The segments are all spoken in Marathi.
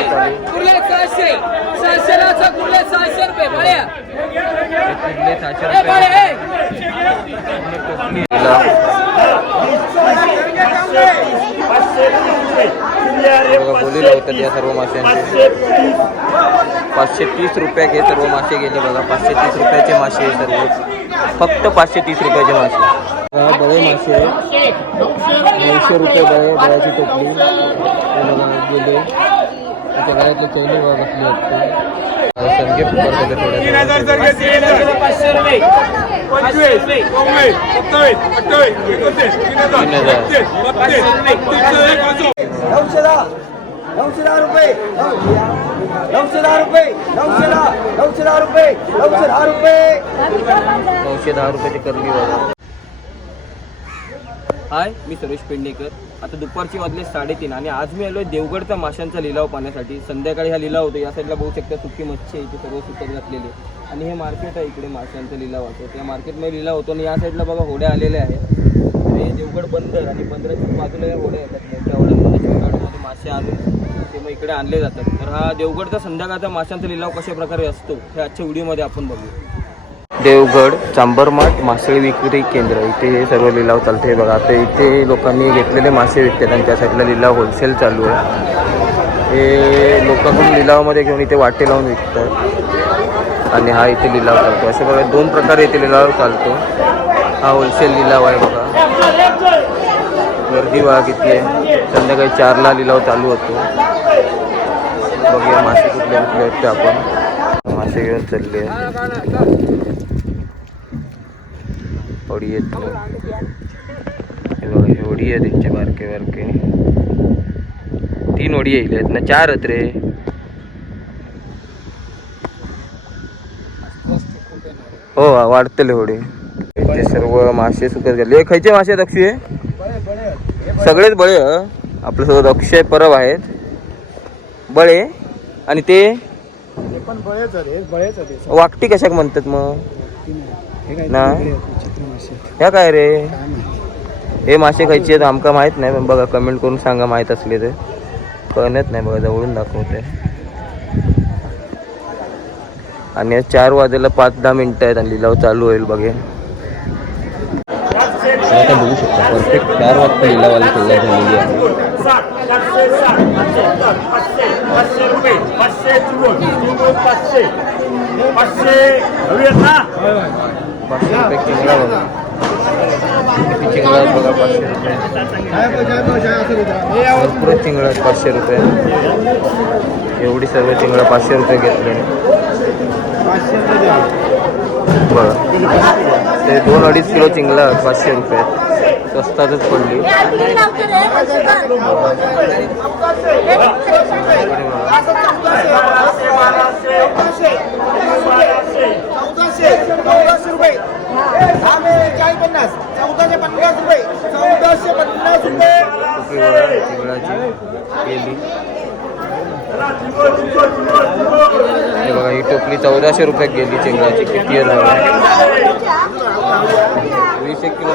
लिलाव चालू. कुर्ले 700 कुर्ले 600 रुपये बळ्या. कुर्ले 600 ए बळे ए लिलाव. बघा बोली लावतात या सर्व माशांचे. 530 रुपये हे सर्व मासे गेले बघा. 530 रुपयाचे मासे हे सर्व. फक्त 530 रुपयाचे मासे. बळे मासे 900 रुपये बळ्याची टोपली. हे बघा गेले. त्याच्या घरातले चैनी बघा बसले असते. संगे पुकारतात थोड्या. 910 रुपयाची करली बघा. हाय, मी सुरेश पेडणेकर. आता दुपारची वाजले 3:30 आणि आज मी आलोय देवगडचा माशांचा लिलाव पाहण्यासाठी. संध्याकाळी हा लिलाव होतो. या साईडला बघू शकता सुकी मच्छी आहे, इथे सर्व सुकत घातलेले. आणि हे मार्केट आहे, इकडे माशांचा लिलाव होतो. त्या मार्केटमध्ये लिलाव होतो. आणि या साईडला बघा होड्या आलेल्या आहेत. हे देवगड बंदर आणि बंदराच्या बाजूला या होड्या येतात. मोठ्या होड्यांमध्ये गाडीमध्ये मासे आणून ते मग इकडे आणले जातात. तर हा देवगडचा संध्याकाळचा माशांचा लिलाव कशा प्रकारे असतो हे आजच्या व्हिडिओमध्ये आपण बघू. देवगड चांबरमाठ मासळी विक्री केंद्र, इथे हे सर्व लिलाव चालते. हे बघा आता इथे लोकांनी घेतलेले मासे विकतात आणि त्या साईडला लिलाव होलसेल चालू आहे. हे लोकांकडून लिलावामध्ये घेऊन इथे वाटे लावून विकतात आणि हा इथे लिलाव चालतो. असे बघा 2 प्रकारे इथे लिलाव चालतो. हा होलसेल लिलाव आहे बघा. गर्दी बघा किती आहे. संध्याकाळी 4ला लिलाव चालू होतो. बघूया मासे कुठले कुठले आहेत ते आपण. मासे घेऊन चालले. होडी येत हे बघा. हे होडी आहे त्यांचे बारके बारके. 3 होडी येईल आहेत ना. 4 आहेत रे. हो वाढतले होडी. ते सर्व मासे सुकत गेले. खायचे मासे आहेत अक्षय? सगळेच बळे. आपल्यासोबत अक्षय परब आहेत. बळे आणि ते वाकटी कशाक म्हणतात मग ना? ह्या काय रे? हे मासे खायचे आहेत आमका माहीत नाही, पण बघा कमेंट करून सांगा माहीत असले तर. कळत नाही बघा, जवळून दाखवते. आणि 4 वाजेला 5-10 मिनिटं आहेत आणि लिलाव चालू होईल बघे. आता बघू शकता परफेक्ट 4 वाजता लिलावाला सुरुवात झालेली आहे. 500 रुपये चिंगळा बघा. चिंगळा बघा 500 रुपये. भरपूर चिंगळा 500 रुपये. एवढी सर्व चिंगळा 500 रुपये घेतले बघा. ते 2-2.5 किलो चिंगळा 500 रुपये. स्वस्तातच पडली. हे बघा ही टोपली 1400 रुपयात गेली चिंगळाची. किती आहे 20 किलो.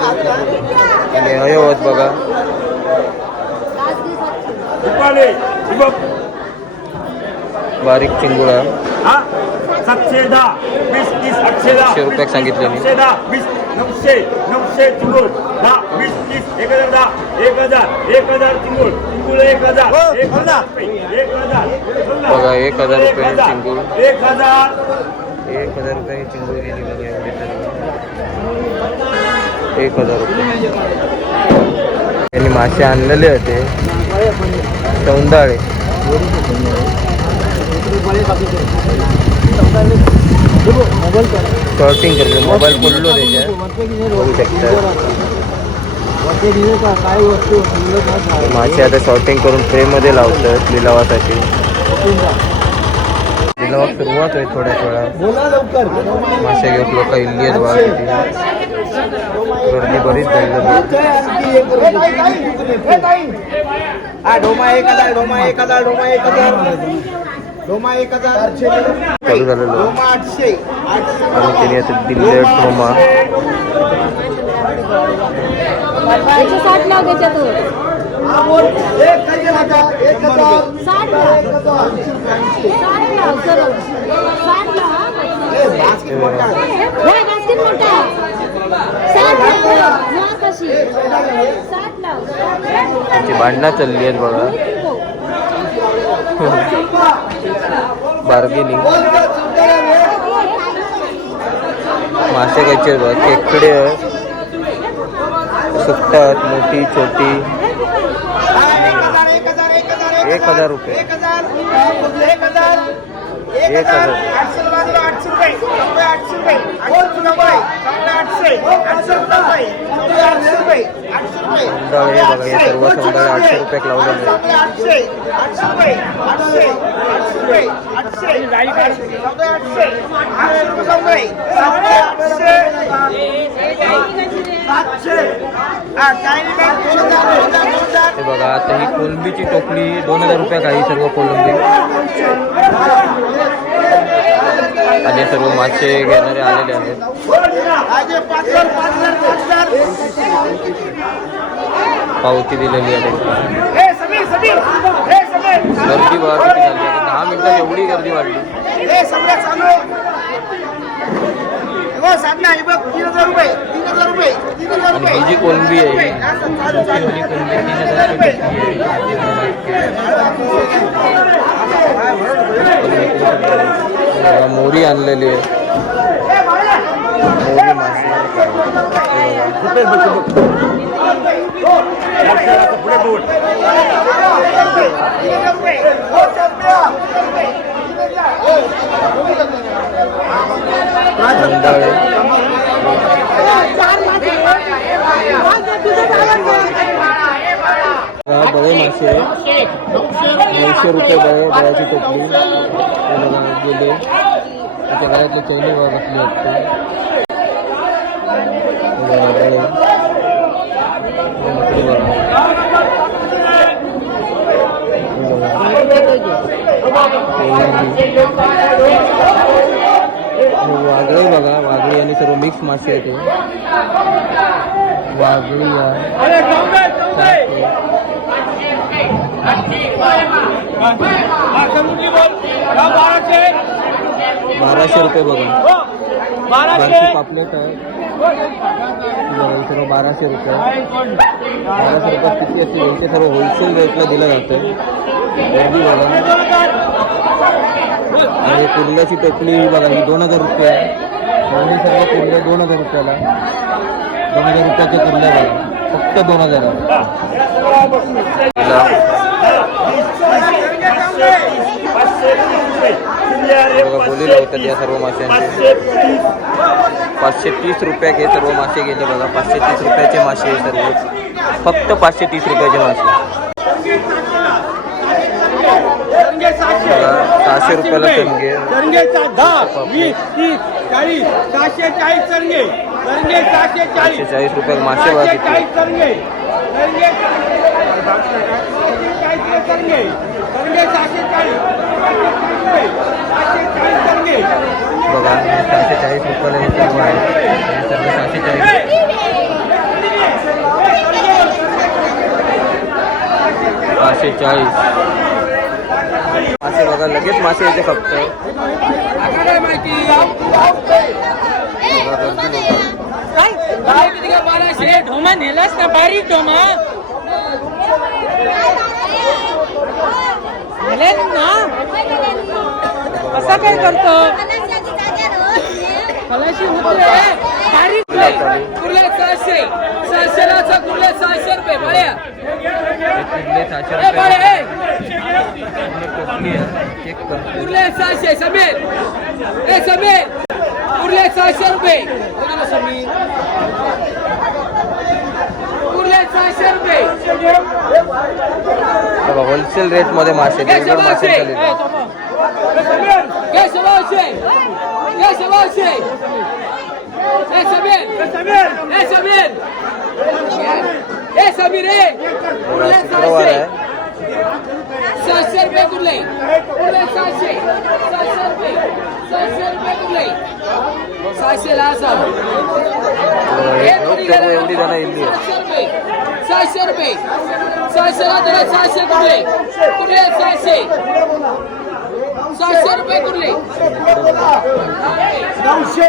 आणि हे होत बघा बारीक चिंगुळा 710 रुपयात सांगितले मी. 900 चिंगूळ 1000 चिंगूळ 1000 बघा 1000 रुपये चिंगूळ. 1000 रुपये चिंगूळ गेली बघा. एवढे सर्व 1000 रुपये. त्यांनी मासे आणलेले होते सौंदाळे. शॉर्टिंग करतो. मोबाईल पडलो त्याच्यात बघू शकता. मासे आता शॉर्टिंग करून ट्रेमध्ये लावतात लिलावासाठी. लिलावात सुरुवात होईल थोड्या मासे घेऊन लोक इल्ली आहेत बघा. किती गर्दी बरीच झाली. चालू झालेलं आणि त्याने आता दिले ढोमा. त्याची भांडणं चालली आहेत बघा. बार्गेनिंग. मासे खायचे आहेत बघा. खेकडे आहेत, सुकटात मोठी छोटी. 1,000 रुपये. 1,000. 800 बघा, हे सर्व सौंदर्य 800 रुपये लावलेले. हे बघा, आता ही कोलंबीची टोपली 2,000 रुपये काही सर्व कोलंबी. आणि सर्व मासे घेणारे आलेले आहेत. पावती दिलेली आहे. गर्दी बघा किती झाली. 10 मिनिटात एवढी गर्दी वाढली. आणि ही जी कोलंबी आहे, कोलंबी 3,000 रुपये मोरी आणलेली आहे. मोरी मासे बळे मासे 900 रुपये बळ्याची टोपली. गेले त्याच्या घरातले चैनी बघा बसले असते. वागळे बघा, वागळी आणि सर्व मिक्स मासे आहेत. वागळी आहे 1200 रुपये बघा. 1200 पापलेट आहे सर्व 1200 रुपये. 1200 रुपये किती असतील यांचे सर्व होलसेल रेटला दिलं जातं. गर्दी बघा. आणि कुर्ल्याची टोपली बघा, ही 2,000 रुपये आहे. आणि सर्व कुर्ले 2,000 रुपयाला. 2,000 रुपयाचे कुर्ले बघा, फक्त 2,000. बोली लावतात या सर्व माशांचे. 530 रुपये हे सर्व मासे गेले बघा. 530 रुपयाचे मासे सर्व, फक्त 530 रुपयाचे मासे. 600 रुपयाला टनगे. 640 रुपये मासे बघा किती. बघा 640 रुपयाला हे सर्व आहे. सर्व 640. मासे बघा, लगेच मासे येते फक्त. ढोमा नेलास ना, बारीक ढोमा ना. कसा काय करतो खलाशी होते. बारीक कुर्ले 600. 600 कुर्ले 600 रुपये बळ्या. कुर्ले 600 समीर. समीर कुर्ले 600 रुपये. कुर्ले 600 रुपये. होलसेल रेट मध्ये मासे. देवगड मासे समीर शुक्रवार आहे. 600 रुपये कुर्ले. कुर्ले 600. 600 रुपये. 600 रुपये कुर्ले. 600 ला असावं. एवढी जण येईल. 600 रुपये. 600 रुपये. 600ला दिले 600 कुठले कुठले 600 रुपये कुठले 900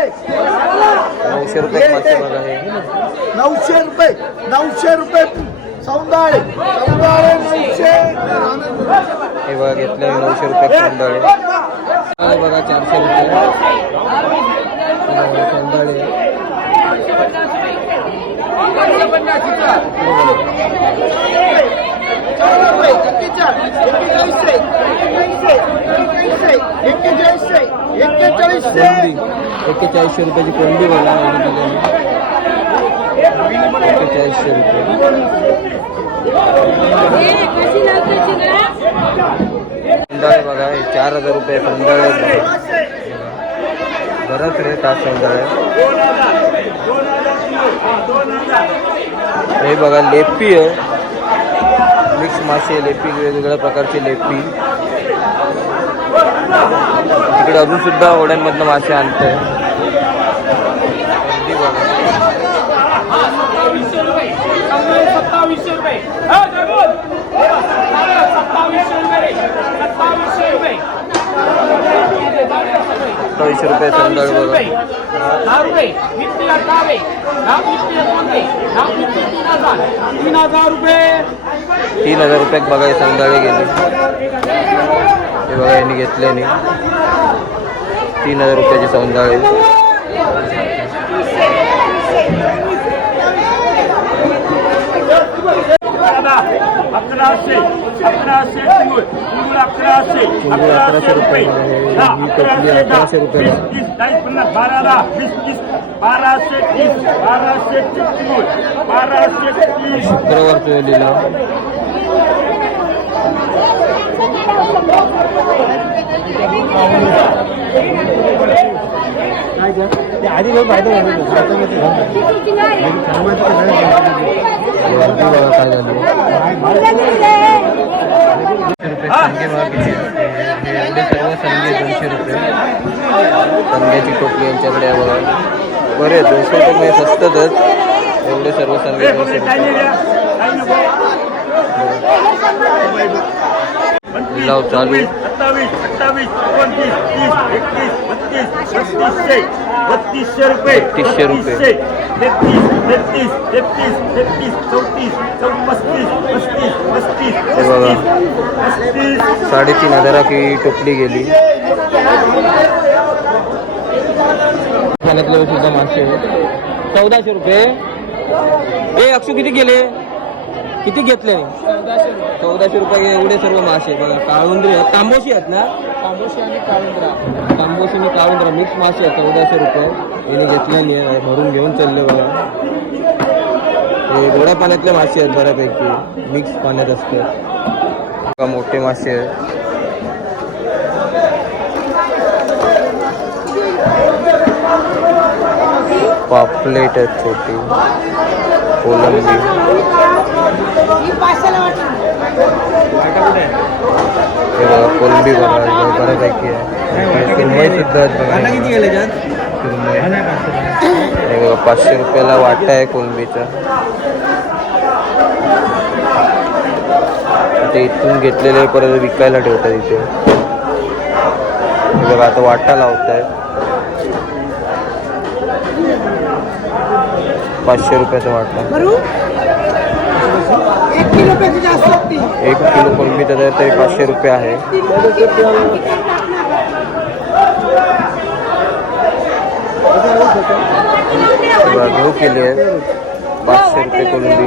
900 रुपये मासे बघा हे 900 रुपये सौंदाळे 900 हे बघा घेतले 900 रुपये सौंदाळे हे बघा 400 रुपये सौंदाळे 41 रुपयाची कोंबडी बघा 41 रुपये सौंदाळे बघा हे 4000 रुपये सौंदाळे बराच रेट हा सौंदाळे हे बघा लेपी आहे मिक्स मासे लेपी वेगवेगळ्या प्रकारची लेपी तिकडे अजून सुद्धा ओढ्यांमधनं मासे आणतंय ₹27 सौंदाळे बघा 3000 रुपये बघा हे सौंदाळे गेले हे बघा यांनी घेतले नाही 3000 रुपयाचे सौंदाळे अकराशे 1100 रुपये ही टोपली 1100 रुपये 1230 शुक्रवारचं लिहिला आधी घेऊन फायदा काय झालं एवढे सर्व संगे 200 रुपये संग्याची टोपली यांच्याकडे आहे बघा बरे 200 रुपये स्वस्तच एवढे सर्व संगे 200 रुपये लिलाव चालू 27 28 29 30 31 32 रुपये 3200 रुपये 33 34 हे बघा 3500 की टोपली गेली पाण्यातले सुद्धा मासे 1400 रुपये हे अक्षू किती गेले किती घेतले 1400 रुपये एवढे सर्व मासे बघा काळुंद्री आहेत तांबोशी आहेत ना तांबोशी आणि काळुंद्रा मिक्स मासे आहेत 1400 रुपये याने घेतलेली आहे भरून घेऊन चालले बघा हे गोड्या पाण्यातले मासे आहेत बऱ्यापैकी मिक्स पाण्यात असते बघा मोठे मासे आहेत पापलेट आहेत छोटी कोलंबी हे बघा कोलंबी बघा बऱ्यापैकी आहे सुरमई सुद्धा आहेत बघा सुरमई हे बघा 500 रुपयाला वाटा आहे कोलंबीचा ते इथून घेतलेले परत विकायला ठेवतात इथे हे बघा आता वाटा लावत आहेत 500 रुपयाचा वाटा 1 किलो कोलंबीचा दर तरी 500 रुपये आहे घेऊ केली आहे 500 रुपये कोलंबी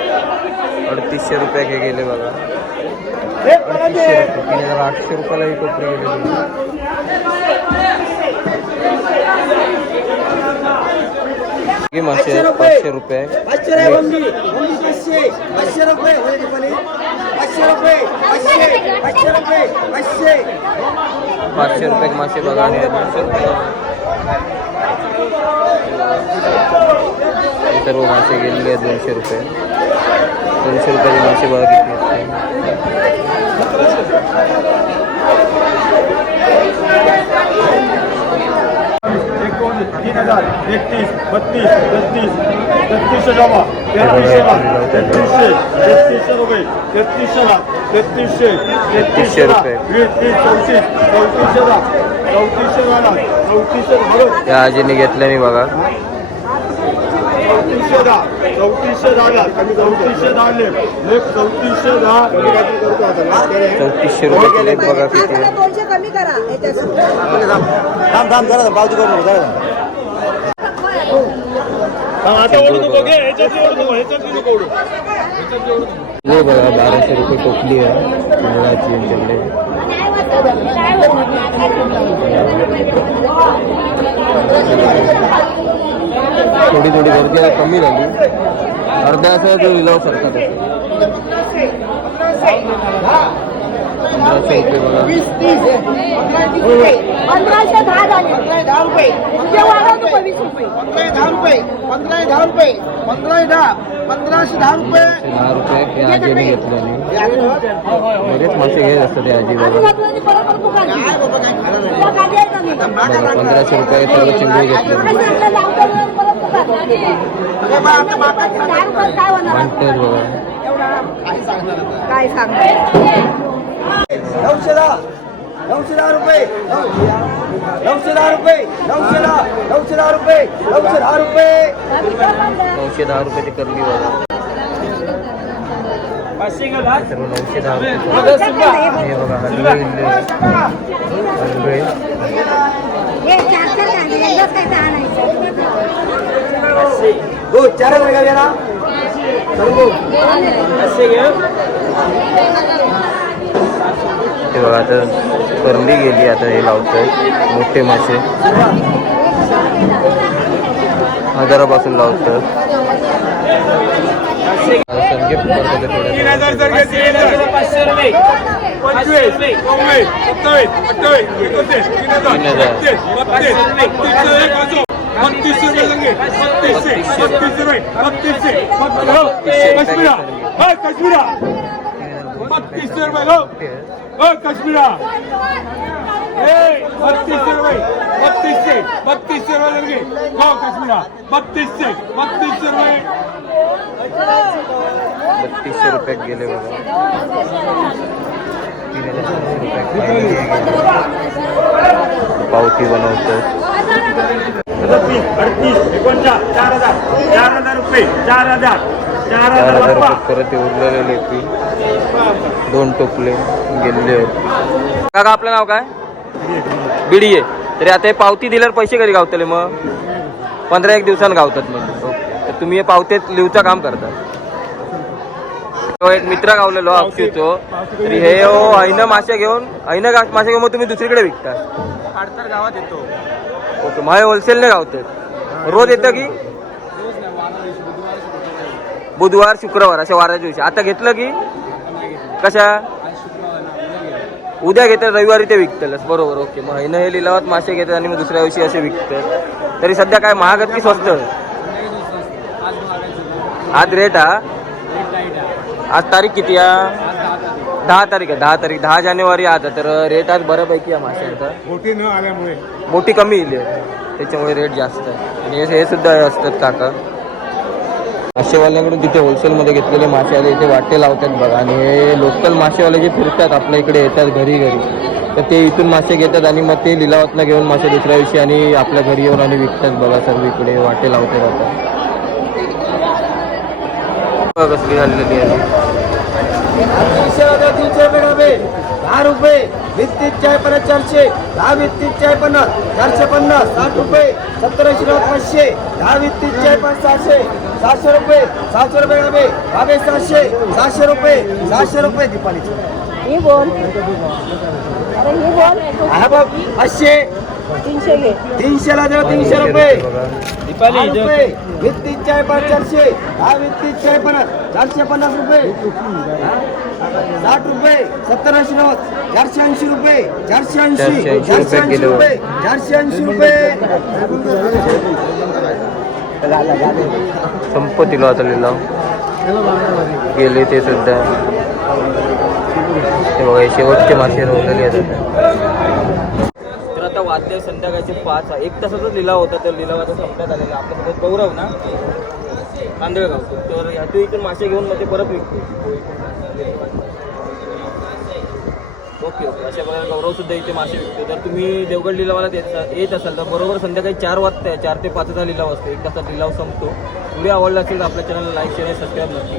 3800 रुपये हे गेले बघा 3800 रुपयाला ही टोपली गेलेली मासे 500 रुपये 500 रुपये मासे बघा आणि 200 रुपये सर्व मासे गेलेले आहेत 200 रुपये 200 रुपयाचे मासे बघा किती 3000 31 32 33 33 जमा 33 रुपये 33 लाख 33 रुपये. 34 त्या आजीने घेतलं मी बघा. 3400 रुपये केले बघा किती आहे. 200 कमी करा याच्यात. हे बघा 1200 रुपये टोपली आहे तांदळाची यांच्याकडे. थोडी थोडी गर्दी आता कमी झाली. अर्धा असा जो लिलाव सरतात 1500 रुपये बघा. 1510 झाले. 1510 रुपये. म्हणजे वाढव नको 20 रुपये. 1510 रुपये. 1510 रुपये. 1510. 1510 रुपये. 10 रुपये हे आजीने घेतलं आणि बरेच मासे घेत असतात ते आजी बघा. आजूबाजूला परत परत दुकान आहे. तुला गाडी आहे का मी? बघा 1500 रुपये सर्व चिंगळी घेतली. आपल्याला लावतो परत दुकान आहे. अरे बा आता बाबा 10 रुपये काय होणार? म्हणतात बघा. काय सांगणार? 910 910 रुपये 910 रुपये 910 910 रुपये 910 रुपये 910 रुपये करली बघा. सर्व 910 रुपये. हे बघा हलवे हलवे हे 400 झाले. एकदाच काय ते आणायचं. दो चार वेळा ना हे बघा आता करली गेली. आता हे लावतात मोठे मासे 1000पासून लावतात. संख्या करतात थोड्या. 3200 रुपयात गेले बघा. 3400 रुपयात पावती बनवतात. 38 49 4000 रुपये 4000 4000 रुपये परत ते उरलेले लेपी 2 टोपले गेलेले आहेत. काका आपलं नाव काय? बिडी आहे. तरी आता हे पावती दिल्यावर पैसे कधी गावतले मग? 15-1 दिवसांनी गावतात मग. तर तुम्ही हे पावतेत लिहूचं काम करता. तो एक मित्र गावलेलो अक्षूचो. तरी हे ऐनं मासे घेऊन मासे घेऊन मग तुम्ही दुसरीकडे विकता? गावात येतो. ओके. मग हे होलसेलने गावतात. रोज येतं की बुधवार शुक्रवार अशा वाराच्या दिवशी? आता घेतलं की कशा उद्या घेतात रविवारी ते विकतलच बरोबर. ओके. मग ऐनं हे लिलावात मासे घेतात आणि मग दुसऱ्या दिवशी असे विकतात. तरी सध्या काय महाग की स्वस्त? आज रेट हा. आज तारीख किती आहे? 10 तारीख आहे. 10 जानेवारी आज आहे. तर रेट आज बऱ्यापैकी आहे माशांचा. मोठी न आल्यामुळे मोठी कमी येईल त्याच्यामुळे रेट जास्त आहे. आणि हे सुद्धा असतात काका मासेवाल्यांकडून तिथे होलसेलमध्ये घेतलेले मासे आले इथे वाटे लावतात बघा. आणि हे लोकल मासेवाले जे फिरतात आपल्या इकडे येतात घरी तर ते इथून मासे घेतात आणि मग ते लिलावातनं घेऊन मासे दुसऱ्या दिवशी आणि आपल्या घरी येऊन आणि विकतात बघा. सर्व इकडे वाटे लावतात आता. कसली झालेली आहे 10 रुपये भित्तीत चाय 400 10 भित्तीत चाय 450 60 रुपये 1700 500 10 भित्तीत चाय 700 700 रुपये 700 रुपये बाबे 700 रुपये 700 रुपये दीपालीचे. हे बोल. अरे हे बोल. हा बघ 500 300 घे. 300 ला देऊ 300 रुपये भित्तीत चाय 400 10 भित्तीत चाय 450 रुपये 60 रुपये 1780 480 रुपये 480 रुपये 480 रुपये संपत्तीला आता लिलाव गेले ते सुद्धा. ते बघा शेवटचे मासे रोवलेले आहेत. वाजले संध्याकाळचे 5. 1 तासाचाच लिलाव होता, तर लिलाव आता संपण्यात आलेला. आपल्यासोबत गौरव ना, नांदेडगाव. तर तू इथून मासे घेऊन मग ते परत विकतो. Okay okay. अशा प्रकारे गौरव सुद्धा इथे मासे विकतो. तर तुम्ही देवगड लिलावाला येत असाल तर बरोबर संध्याकाळी 4 वाजता 4 ते 5चा लिलाव असतो. 1 तासात लिलाव संपतो. व्हिडिओ आवडला असेल तर आपल्या चॅनलला लाईक शेअर सबस्क्राईब नक्की.